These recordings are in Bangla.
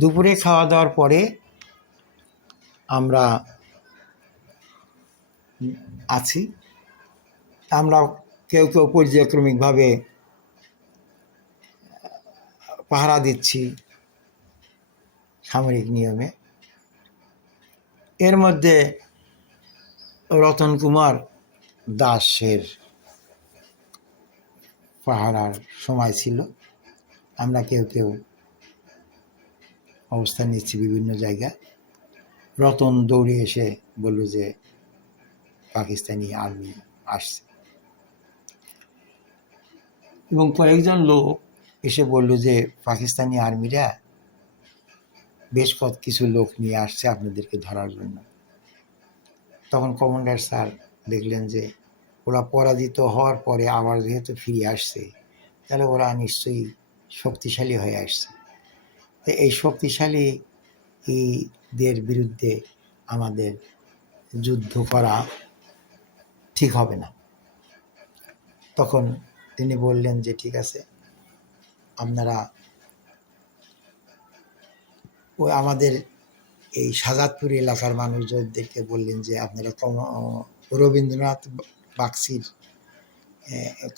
দুপুরে খাওয়া দাওয়ার পরে আমরা আছি। আমরা কেউ কেউ পর্যায়ক্রমিকভাবে পাহারা দিচ্ছি সামরিক নিয়মে। এর মধ্যে রতন কুমার দাসের পাহারার সময় ছিল। আমরা কেউ কেউ অবস্থান নিচ্ছি বিভিন্ন জায়গায়। রতন দৌড়ে এসে বলল যে পাকিস্তানি আর্মি আসছে, এবং কয়েকজন লোক এসে বলল যে পাকিস্তানি আর্মিরা বেশ কিছু লোক নিয়ে আসছে আপনাদেরকে ধরার জন্য। তখন কমান্ডার স্যার দেখলেন যে ওরা পরাজিত হওয়ার পরে আবার যেহেতু ফিরে আসছে, তাহলে ওরা নিশ্চয়ই শক্তিশালী হয়ে আসছে। তো এই শক্তিশালীদের বিরুদ্ধে আমাদের যুদ্ধ করা ঠিক হবে না। তখন তিনি বললেন যে ঠিক আছে, আপনারা ওই আমাদের এই শাহজাদপুর এলাকার মানুষজনদেরকে বললেন যে আপনারা রবীন্দ্রনাথ বাগচির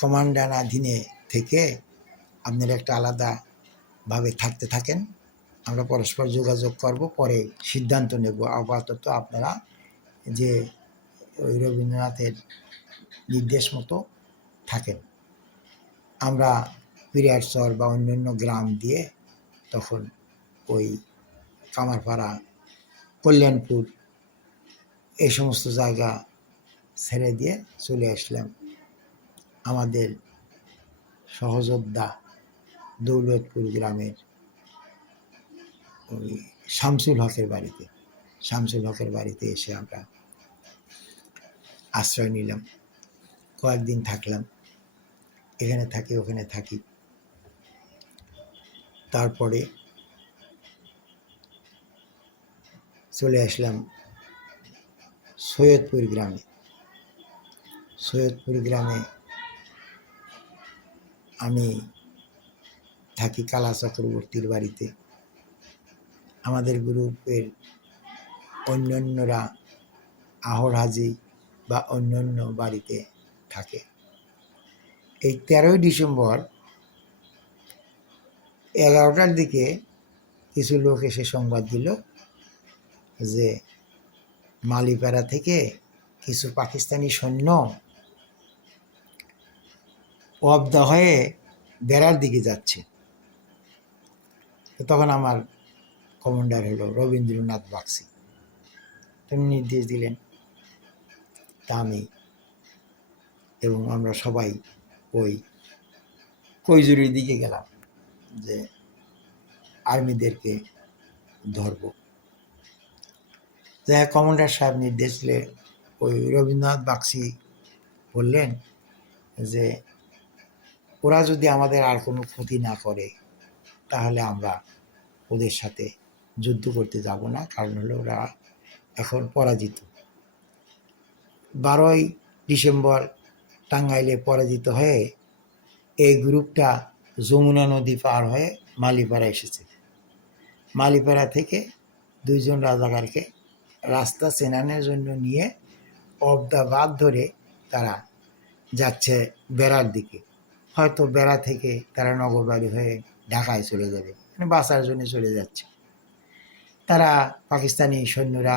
কমান্ডারাধীনে থেকে আপনারা একটা আলাদাভাবে থাকতে থাকেন, আমরা পরস্পর যোগাযোগ করব, পরে সিদ্ধান্ত নেব। আপাতত আপনারা যে ওই রবীন্দ্রনাথের নির্দেশ মতো থাকেন। আমরা পিরিয়ারচর বা অন্যান্য গ্রাম দিয়ে তখন ওই কামারপাড়া, কল্যাণপুর এই সমস্ত জায়গা ছেড়ে দিয়ে চলে আসলাম আমাদের সহযোদ্ধা দৌলতপুর গ্রামের ওই শামসুল হকের বাড়িতে। শামসুল হকের বাড়িতে এসে আমরা আশ্রয় নিলাম, কয়েকদিন থাকলাম, এখানে থাকি ওখানে থাকি। তারপরে চলে আসলাম সৈয়দপুর গ্রামে। সৈয়দপুর গ্রামে আমি থাকি কালা চক্রবর্তীর বাড়িতে। আমাদের গ্রুপের অন্যান্যরা আহর হাজি বা অন্যান্য বাড়িতে থাকে। এই 13ই ডিসেম্বর 11টার দিকে কিছু লোক এসে সংবাদ দিল যে মালিপাড়া থেকে কিছু পাকিস্তানি সৈন্য অবদা হয়ে বেড়ার দিকে যাচ্ছে। তখন আমার কমান্ডার হলো রবীন্দ্রনাথ বাগচি, তিনি নির্দেশ দিলেন। তা আমি এবং আমরা সবাই ওই কৈজুরির দিকে গেলাম যে আর্মিদেরকে ধরব। যাই কমান্ডার সাহেব নির্দেশ দিলে ওই রবীন্দ্রনাথ বাগচি বললেন যে ওরা যদি আমাদের আর কোনো ক্ষতি না করে তাহলে আমরা ওদের সাথে যুদ্ধ করতে যাব না, কারণ হলো ওরা এখন পরাজিত। 12ই ডিসেম্বর টাঙ্গাইলে পরাজিত হয়ে এই গ্রুপটা যমুনা নদী পার হয়ে মালিপাড়া এসেছে। মালিপাড়া থেকে 2 জন রাজাকারকে রাস্তা চেনানোর জন্য নিয়ে অবদা বাদ ধরে তারা যাচ্ছে বেড়ার দিকে। হয়তো বেড়া থেকে তারা নগরবাড়ি হয়ে ঢাকায় চলে যাবে, মানে বাঁচার জন্য চলে যাচ্ছে। তারা পাকিস্তানি সৈন্যরা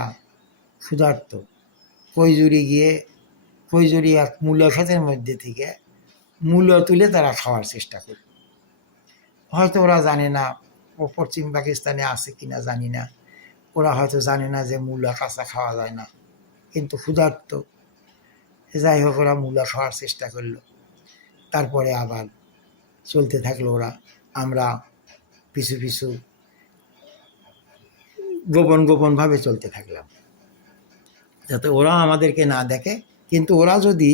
ক্ষুধার্ত, কৈজুরি এক মূল্য ক্ষেতের মধ্যে থেকে মূল্য তুলে তারা খাওয়ার চেষ্টা করে। হয়তো ওরা জানে না ও পশ্চিম পাকিস্তানে আছে কিনা জানি না, ওরা হয়তো জানে না যে মূলা কাঁচা খাওয়া যায় না, কিন্তু ক্ষুধার্ত। যাই হোক, ওরা মূলা খাওয়ার চেষ্টা করলো। তারপরে আবার চলতে থাকলো ওরা। আমরা পিছু পিছু গোপনভাবে চলতে থাকলাম যাতে ওরা আমাদেরকে না দেখে। কিন্তু ওরা যদি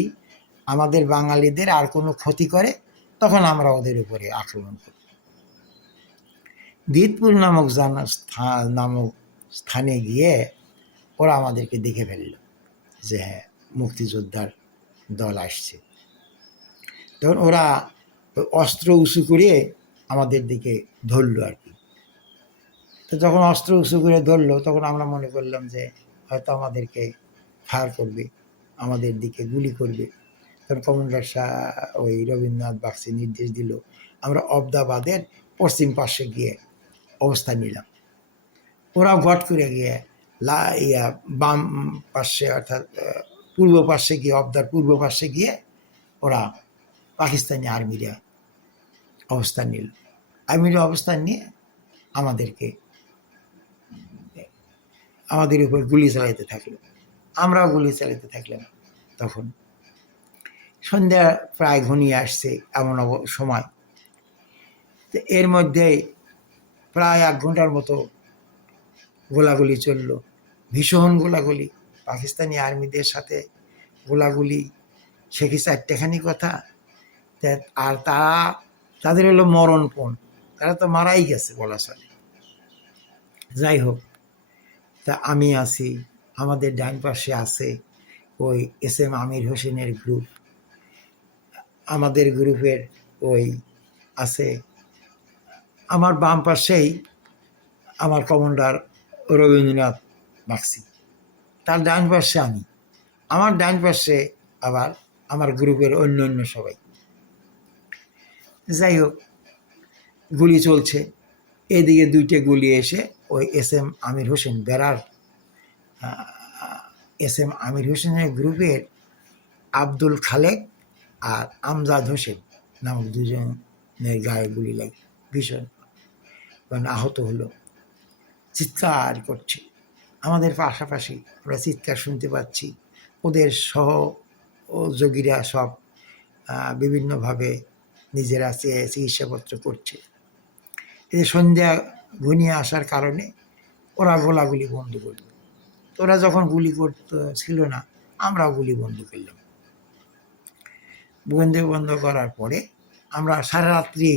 আমাদের বাঙালিদের আর কোনো ক্ষতি করে তখন আমরা ওদের উপরে আক্রমণ করি। দিতপুর নামক স্থানে গিয়ে ওরা আমাদেরকে দেখে ফেলল যে হ্যাঁ, মুক্তিযোদ্ধার দল আসছে। তখন ওরা অস্ত্র উঁচু করে আমাদের দিকে ধরল আর কি। তো যখন অস্ত্র উঁচু করে ধরলো তখন আমরা মনে করলাম যে হয়তো আমাদেরকে ফায়ার করবে, আমাদের দিকে গুলি করবে। তখন কমান্ডার ওই রবীন্দ্রনাথ বাগচি নির্দেশ দিল আমরা অবদাবাদের পশ্চিম পাশে গিয়ে অবস্থান নিলাম। ওরা ঘট করে গিয়ে বাম পাশে অর্থাৎ পূর্ব পাশে গিয়ে অবদার পূর্ব পাশে গিয়ে ওরা পাকিস্তানি আর্মিরা অবস্থান নিল। আর্মিরা অবস্থান নিয়ে আমাদের উপর গুলি চালাইতে থাকলো, আমরাও গুলি চালাইতে থাকলাম। তখন সন্ধ্যা প্রায় ঘনিয়ে আসছে এমন সময়, তো এর মধ্যে প্রায় 1 ঘন্টার মতো গোলাগুলি চলল, ভীষণ গোলাগুলি। পাকিস্তানি আর্মিদের সাথে গোলাগুলি, সে কি 4টেখানি কথা। আর তাদের হলো মরণপণ, তারা তো মারাই গেছে বলা চলে। যাই হোক, তা আমি আছি, আমাদের ডান পাশে আছে ওই SM আমির হোসেনের গ্রুপ, আমাদের গ্রুপের ওই আছে, আমার বাম পাশেই আমার কমান্ডার রবীন্দ্রনাথ বাগচি, তার ডান পাশে আমি, আমার ডান পাশে আবার আমার গ্রুপের অন্য সবাই। যাই হোক, গুলি চলছে, এদিকে 2টে গুলি এসে ওই SM আমির হোসেন বেড়ার SM আমির হোসেনের গ্রুপের আব্দুল খালেক আর আমজাদ হোসেন নামক 2জনের গায়ে গুলি লাগে, ভীষণ মানে আহত হলো, চিৎকার করছে। আমাদের পাশাপাশি আমরা চিৎকার শুনতে পাচ্ছি, ওদের সহযোগীরা সব বিভিন্নভাবে নিজেরা চিকিৎসাপত্র করছে। এই সন্ধ্যা ঘনিয়ে আসার কারণে ওরা গোলাগুলি বন্ধ করল। ওরা যখন গুলি করছিল না, আমরাও গুলি বন্ধ করলাম। বন্ধ করার পরে আমরা সারা রাত্রি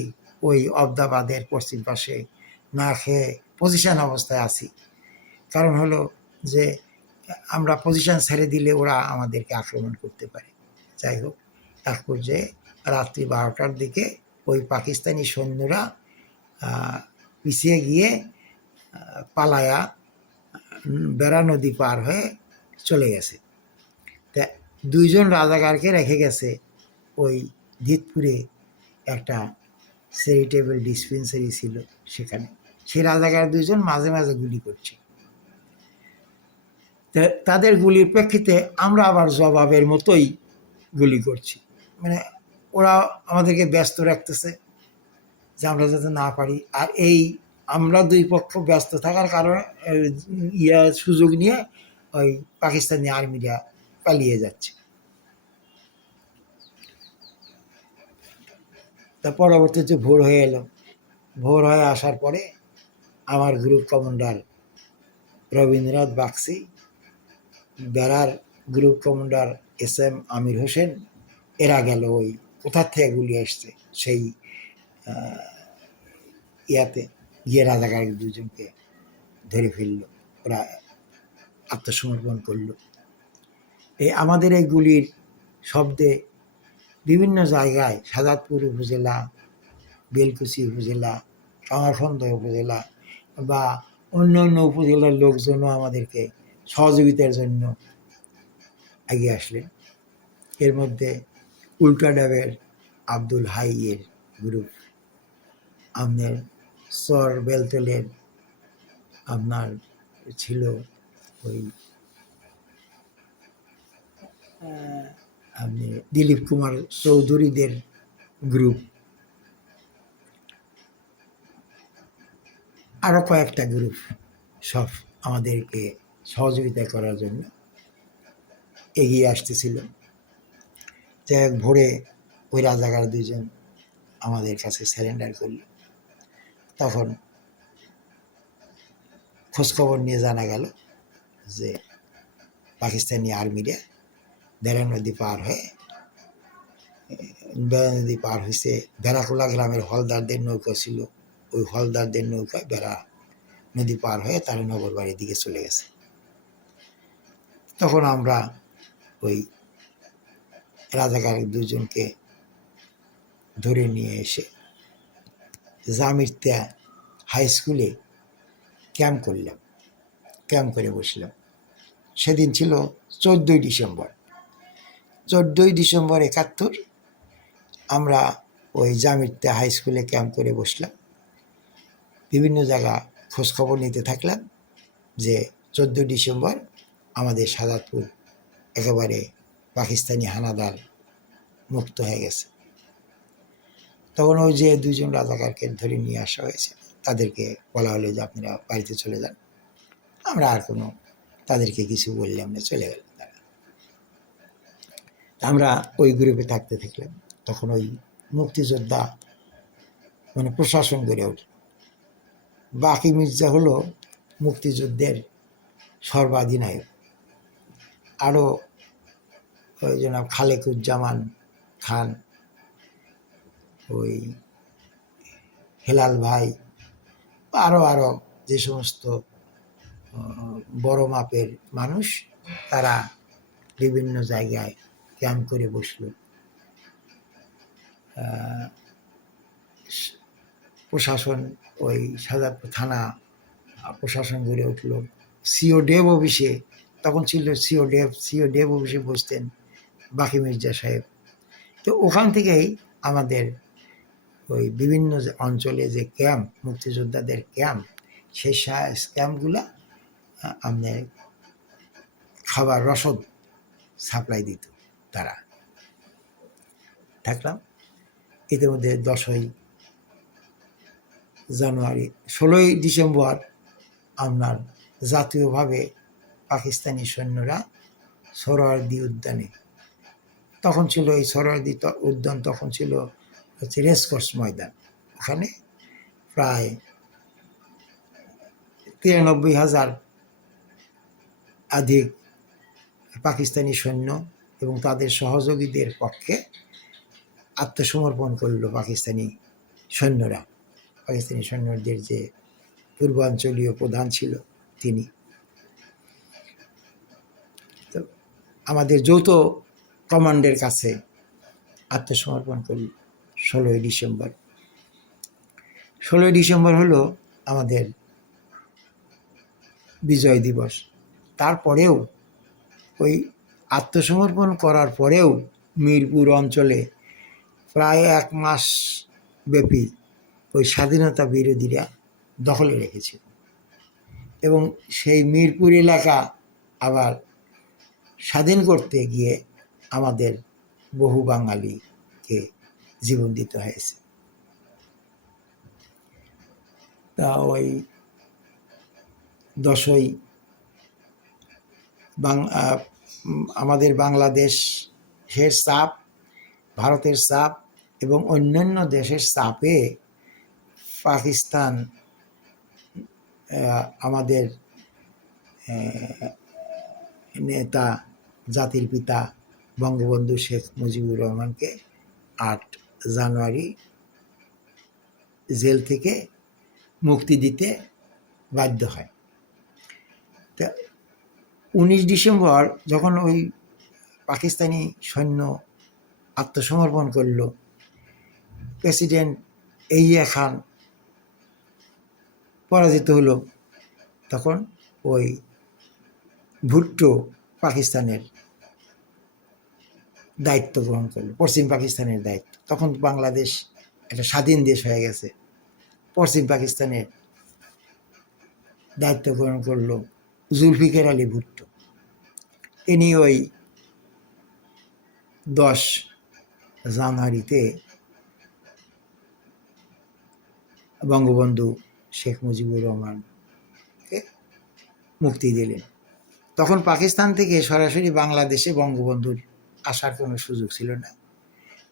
ওই অবদাবাদের পশ্চিম পাশে না খেয়ে পজিশন অবস্থায় আছি। কারণ হলো যে আমরা পজিশন ছেড়ে দিলে ওরা আমাদেরকে আক্রমণ করতে পারে। যাই হোক, এক পর্যায়ে রাত্রি 12টার দিকে ওই পাকিস্তানি সৈন্যরা পিছিয়ে গিয়ে পালায়া বেড়া নদী পার হয়ে চলে গেছে। তা 2জন রাজাকারকে রেখে গেছে ওই ধিতপুরে একটা চ্যারিটেবল ডিসপেন্সারি ছিল সেখানে। সেই রাজাকার 2জন মাঝে মাঝে গুলি করছে। তাদের গুলির প্রেক্ষিতে আমরা আবার জবাবের মতোই গুলি করছি, মানে ওরা আমাদেরকে ব্যস্ত রাখতেছে যে আমরা যাতে না পারি। আর এই আমরা 2 পক্ষ ব্যস্ত থাকার কারণে সুযোগ নিয়ে ওই পাকিস্তানি আর্মিরা পালিয়ে যাচ্ছে। তা পরবর্তীতে ভোর হয়ে এলো। ভোর হয়ে আসার পরে আমার গ্রুপ কমান্ডার রবীন্দ্রনাথ বাগচি, বেড়ার group commander SM Amir Hossain, এরা গেল ওই কোথার থেকে গুলি আসছে সেই ইয়াতে গিয়ে রাজাকার 2জনকে ধরে ফেলল, ওরা আত্মসমর্পণ করল। আমাদের এই গুলির শব্দে বিভিন্ন জায়গায় সাজাদপুর উপজেলা, বেলকুচি উপজেলা, কামারখন্দ উপজেলা বা অন্য উপজেলার লোকজনও আমাদেরকে সহযোগিতার জন্য এগিয়ে আসলেন। এর মধ্যে উল্টাডাবের আব্দুল হাইয়ের গ্রুপ, আপনার সর বেলতলের আপনার ছিল ওই আপনি দিলীপ কুমার চৌধুরীদের গ্রুপ, আরও কয়েকটা গ্রুপ সব আমাদেরকে সহযোগিতা করার জন্য এগিয়ে আসতেছিল। যাই হোক, ভোরে ওই রাজাকার 2জন আমাদের কাছে সারেন্ডার করল। তখন খোঁজখবর নিয়ে জানা গেল যে পাকিস্তানি আর্মিরা বেড়া নদী পার হয়েছে। বেড়াখোলা গ্রামের হলদারদের নৌকা ছিল, ওই হলদারদের নৌকায় বেড়া নদী পার হয়ে তারা নগর বাড়ির দিকে চলে গেছে। তখন আমরা ওই রাজাকার 2জনকে ধরে নিয়ে এসে জামিরতা হাই স্কুলে ক্যাম্প করলাম, ক্যাম্প করে বসলাম। সেদিন ছিল 14ই ডিসেম্বর। 14ই ডিসেম্বর 71 আমরা ওই জামিরতে হাই স্কুলে ক্যাম্প করে বসলাম। বিভিন্ন জায়গা খোঁজখবর নিতে থাকলাম যে 14 ডিসেম্বর আমাদের সাদাতপুর একেবারে পাকিস্তানি হানাদার মুক্ত হয়ে গেছে। তখন ওই যে 2জন রাজাকারকে ধরে নিয়ে আসা হয়েছে, তাদেরকে বলা হলো যে আপনারা বাড়িতে চলে যান। আমরা আর কোনো তাদেরকে কিছু বললাম না, চলে গেল তারা। আমরা ওই গ্রুপে থাকতে থাকলাম। তখন ওই মুক্তিযোদ্ধা মানে প্রশাসন গড়ে উঠল। বাকি মির্জা হলো মুক্তিযুদ্ধের সর্বাধিনায়ক। আরও ওই জনাব খালেকুজ্জামান খান, ওই হেলাল ভাই, আরও যে সমস্ত বড় মাপের মানুষ, তারা বিভিন্ন জায়গায় ক্যাম্প করে বসল। প্রশাসন, ওই সাজাদপুর থানা প্রশাসন গড়ে উঠল। সিও ডেভ অফিসে, তখন ছিল সিও ডেভ অফিসে বসতেন বাকি মির্জা সাহেব। তো ওখান থেকেই আমাদের ওই বিভিন্ন অঞ্চলে যে ক্যাম্প, মুক্তিযোদ্ধাদের ক্যাম্প, সেই ক্যাম্পগুলা আমাদের খাবার রসদ সাপ্লাই দিত তারা। থাকলাম। ইতিমধ্যে 10ই জানুয়ারি 16ই ডিসেম্বর আপনার জাতীয়ভাবে পাকিস্তানি সৈন্যরা সোহরাওয়ার্দী উদ্যানে, তখন ছিল এই সোহরাওয়ার্দী উদ্যান, তখন ছিল হচ্ছে রেসকোর্স ময়দান। ওখানে প্রায় 93,000 অধিক পাকিস্তানি সৈন্য এবং তাদের সহযোগীদের পক্ষে আত্মসমর্পণ করল পাকিস্তানি সৈন্যরা। পাকিস্তানি সৈন্যদের যে পূর্বাঞ্চলীয় প্রধান ছিল তিনি। তো আমাদের যৌথ কমান্ডের কাছে আত্মসমর্পণ করল 16ই ডিসেম্বর। 16ই ডিসেম্বর হলো আমাদের বিজয় দিবস। তারপরেও ওই আত্মসমর্পণ করার পরেও মিরপুর অঞ্চলে প্রায় 1 মাস ব্যাপী ওই স্বাধীনতা বিরোধীরা দখলে রেখেছিল এবং সেই মিরপুর এলাকা আবার স্বাধীন করতে গিয়ে আমাদের বহু বাঙালিকে জীবন দিতে হয়েছে। তা ওই 10ই আমাদের বাংলাদেশের চাপ, ভারতের চাপ এবং অন্যান্য দেশের চাপে পাকিস্তান আমাদের নেতা, জাতির পিতা বঙ্গবন্ধু শেখ মুজিবুর রহমানকে 8 জানুয়ারি জেল থেকে মুক্তি দিতে বাধ্য হয়। তা 19 ডিসেম্বর যখন ওই পাকিস্তানি সৈন্য আত্মসমর্পণ করল, প্রেসিডেন্ট ইয়াহিয়া খান পরাজিত হলো, তখন ওই ভুট্টো পাকিস্তানের দায়িত্ব গ্রহণ করলো, পশ্চিম পাকিস্তানের দায়িত্ব। তখন বাংলাদেশ একটা স্বাধীন দেশ হয়ে গেছে। পশ্চিম পাকিস্তানের দায়িত্ব গ্রহণ করলো জুলফিকার আলী ভুট্টো। তিনি ওই 10 জানুয়ারিতে বঙ্গবন্ধু শেখ মুজিবুর রহমানকে মুক্তি দিলেন। তখন পাকিস্তান থেকে সরাসরি বাংলাদেশে বঙ্গবন্ধুর আসার কোনো সুযোগ ছিল না।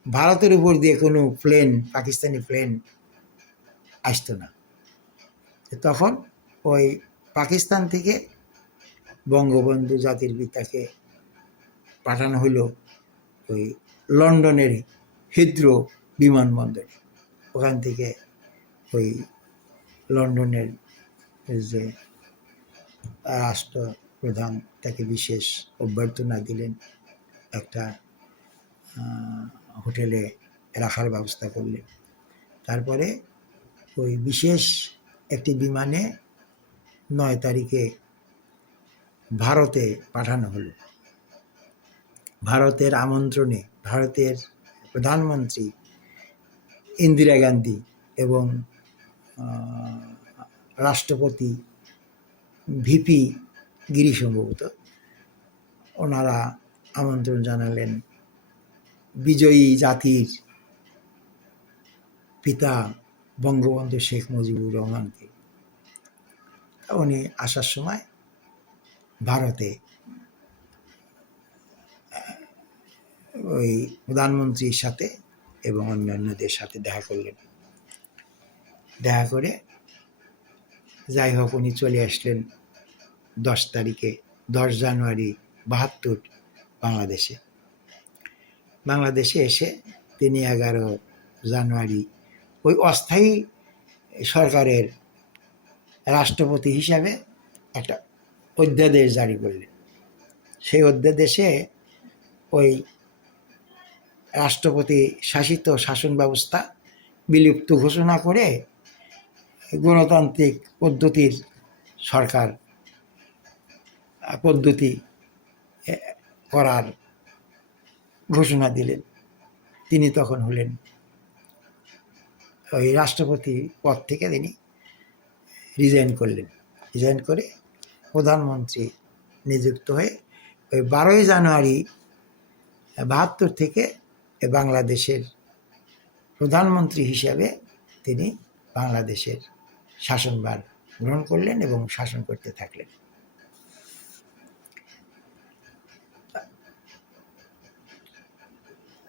ভারতের উপর দিয়ে কোনো প্লেন, পাকিস্তানি প্লেন আসতো না। তখন ওই পাকিস্তান থেকে বঙ্গবন্ধু জাতির পিতাকে পাঠানো হলো ওই লন্ডনের হিথ্রো বিমানবন্দরে। ওখান থেকে ওই লন্ডনের যে রাষ্ট্রপ্রধান তাকে বিশেষ অভ্যর্থনা দিলেন, একটা হোটেলে রাখার ব্যবস্থা করলেন। তারপরে ওই বিশেষ একটি বিমানে 9 তারিখে ভারতে পাঠানো হলো। ভারতের আমন্ত্রণে ভারতের প্রধানমন্ত্রী ইন্দিরা গান্ধী এবং রাষ্ট্রপতি ভিপি গিরি সম্ভবত, ওনারা আমন্ত্রণ জানালেন বিজয়ী জাতির পিতা বঙ্গবন্ধু শেখ মুজিবুর রহমানকে। উনি আসার সময় ভারতে ওই প্রধানমন্ত্রীর সাথে এবং অন্যান্যদের সাথে দেখা করলেন। দেখা করে যাই হোক উনি চলে আসলেন 10 তারিখে, 10 জানুয়ারি 72 বাংলাদেশে। বাংলাদেশে এসে তিনি 11 জানুয়ারি ওই অস্থায়ী সরকারের রাষ্ট্রপতি হিসাবে একটা অধ্যাদেশ জারি করলেন। সেই অধ্যাদেশে ওই রাষ্ট্রপতি শাসিত শাসন ব্যবস্থা বিলুপ্ত ঘোষণা করে গণতান্ত্রিক পদ্ধতির সরকার পদ্ধতি করার ঘোষণা দিলেন। তিনি তখন হলেন ওই রাষ্ট্রপতি পদ থেকে তিনি রিজাইন করলেন। রিজাইন করে প্রধানমন্ত্রী নিযুক্ত হয়ে ওই 12 জানুয়ারি 72 থেকে বাংলাদেশের প্রধানমন্ত্রী হিসাবে তিনি বাংলাদেশের শাসনভার গ্রহণ করলেন এবং শাসন করতে থাকলেন।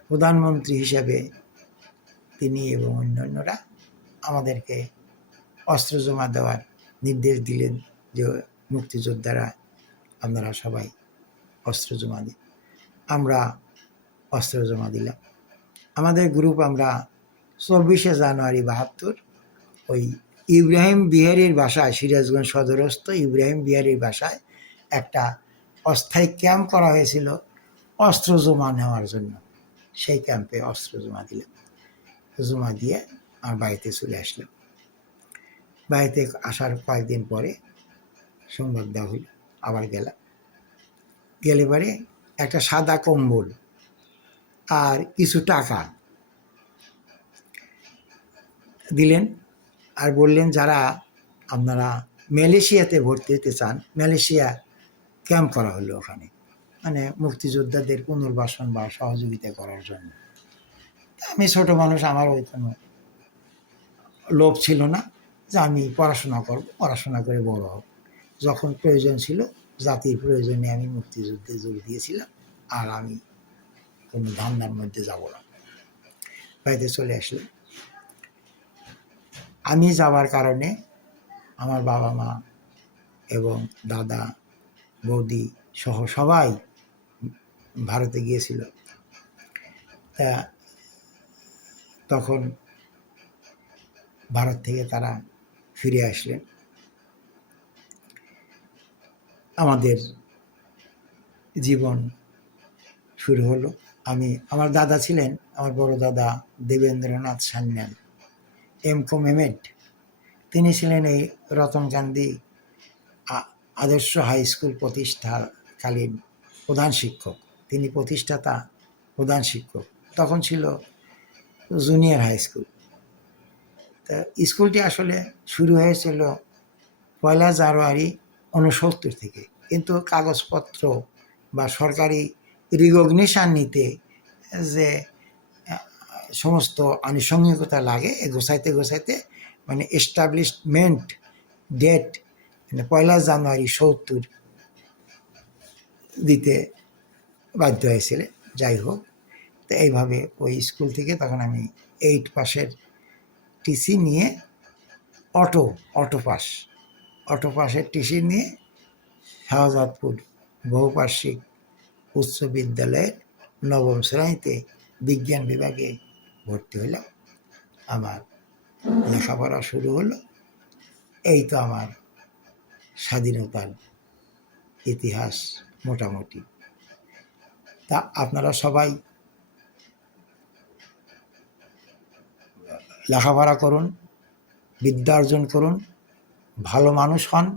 প্রধানমন্ত্রী হিসাবে তিনি এবং অন্যান্যরা আমাদেরকে অস্ত্র জমা দেওয়ার নির্দেশ দিলেন যে মুক্তিযোদ্ধারা আপনারা সবাই অস্ত্র জমা দিন। আমরা অস্ত্র জমা দিলাম। আমাদের গ্রুপ আমরা 24 জানুয়ারি 72 ওই ইব্রাহিম বিহারীর বাসায়, সিরাজগঞ্জ সদরস্থ ইব্রাহিম বিহারীর বাসায় একটা অস্থায়ী ক্যাম্প করা হয়েছিল অস্ত্র জমা নেওয়ার জন্য। সেই ক্যাম্পে অস্ত্র জমা দিলাম। জমা দিয়ে আমার বাড়িতে চলে আসলাম। বাড়িতে আসার কয়েকদিন পরে সংবাদ দেওয়া হইল, আবার গেলাম। গেলে পরে একটা সাদা কম্বল আর কিছু টাকা দিলেন আর বললেন যারা আপনারা মালয়েশিয়াতে ভর্তি হতে চান, মালয়েশিয়া ক্যাম্প করা হলো ওখানে, মানে মুক্তিযোদ্ধাদের পুনর্বাসন বা সহযোগিতা করার জন্য। আমি ছোট মানুষ, আমার ওই কোনো লোভ ছিল না যে আমি পড়াশোনা করব, পড়াশোনা করে বড় হব। যখন প্রয়োজন ছিল, জাতির প্রয়োজনে আমি মুক্তিযুদ্ধে যোগ দিয়েছিলাম, আর আমি কোনো ধান্দার মধ্যে যাব না। বাড়িতে চলে আসলাম। আমি যাওয়ার কারণে আমার বাবা মা এবং দাদা বৌদি সহ সবাই ভারতে গিয়েছিল। তা তখন ভারত থেকে তারা ফিরে আসলেন। আমাদের জীবন শুরু হলো। আমার দাদা ছিলেন, আমার বড় দাদা দেবেন্দ্রনাথ সান্যাল, এমকম এমএড। তিনি ছিলেন এই রতনকান্দি আদর্শ হাই স্কুল প্রতিষ্ঠাকালীন প্রধান শিক্ষক। তিনি প্রতিষ্ঠাতা প্রধান শিক্ষক। তখন ছিল জুনিয়র হাই স্কুল। তা স্কুলটি আসলে শুরু হয়েছিল 1 জানুয়ারি 69 থেকে, কিন্তু কাগজপত্র বা সরকারি রিকগনিশন নিতে যে সমস্ত আনুষঙ্গিকতা লাগে গোছাইতে গোছাইতে মানে এস্টাবলিশমেন্ট ডেট মানে 1 জানুয়ারি 70 দিতে বাধ্য হয়েছিলেন। যাই হোক, তো এইভাবে ওই স্কুল থেকে তখন আমি 8 পাসের টিসি নিয়ে অটো পাসের টিসি নিয়ে শাহজাদপুর বহুপার্শ্বিক উচ্চ বিদ্যালয়ের 9ম শ্রেণীতে বিজ্ঞান বিভাগে ভর্তি হলাম। আমার লেখাপড়া শুরু হলো। এই তো আমার স্বাধীনতার ইতিহাস মোটামুটি। তা আপনারা সবাই লেখাপড়া করুন, বিদ্যা অর্জন করুন, ভালো মানুষ হন,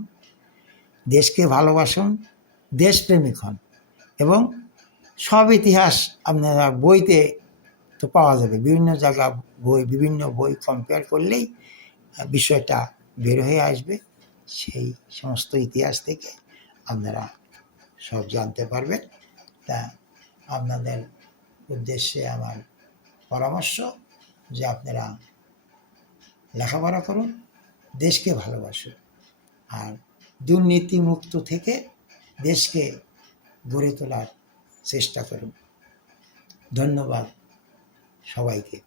দেশকে ভালোবাসুন, দেশপ্রেমিক হন, এবং সব ইতিহাস আপনারা বইতে তো পাওয়া যাবে, বিভিন্ন জায়গা বই, বিভিন্ন বই কম্পেয়ার করলেই বিষয়টা বের হয়ে আসবে। সেই সমস্ত ইতিহাস থেকে আপনারা সব জানতে পারবেন। তা আপনাদের উদ্দেশ্যে আমার পরামর্শ যে আপনারা লেখাপড়া করুন, দেশকে ভালোবাসুন, আর দুর্নীতিমুক্ত থেকে দেশকে গড়ে তোলার চেষ্টা করুন। ধন্যবাদ সবাইকে।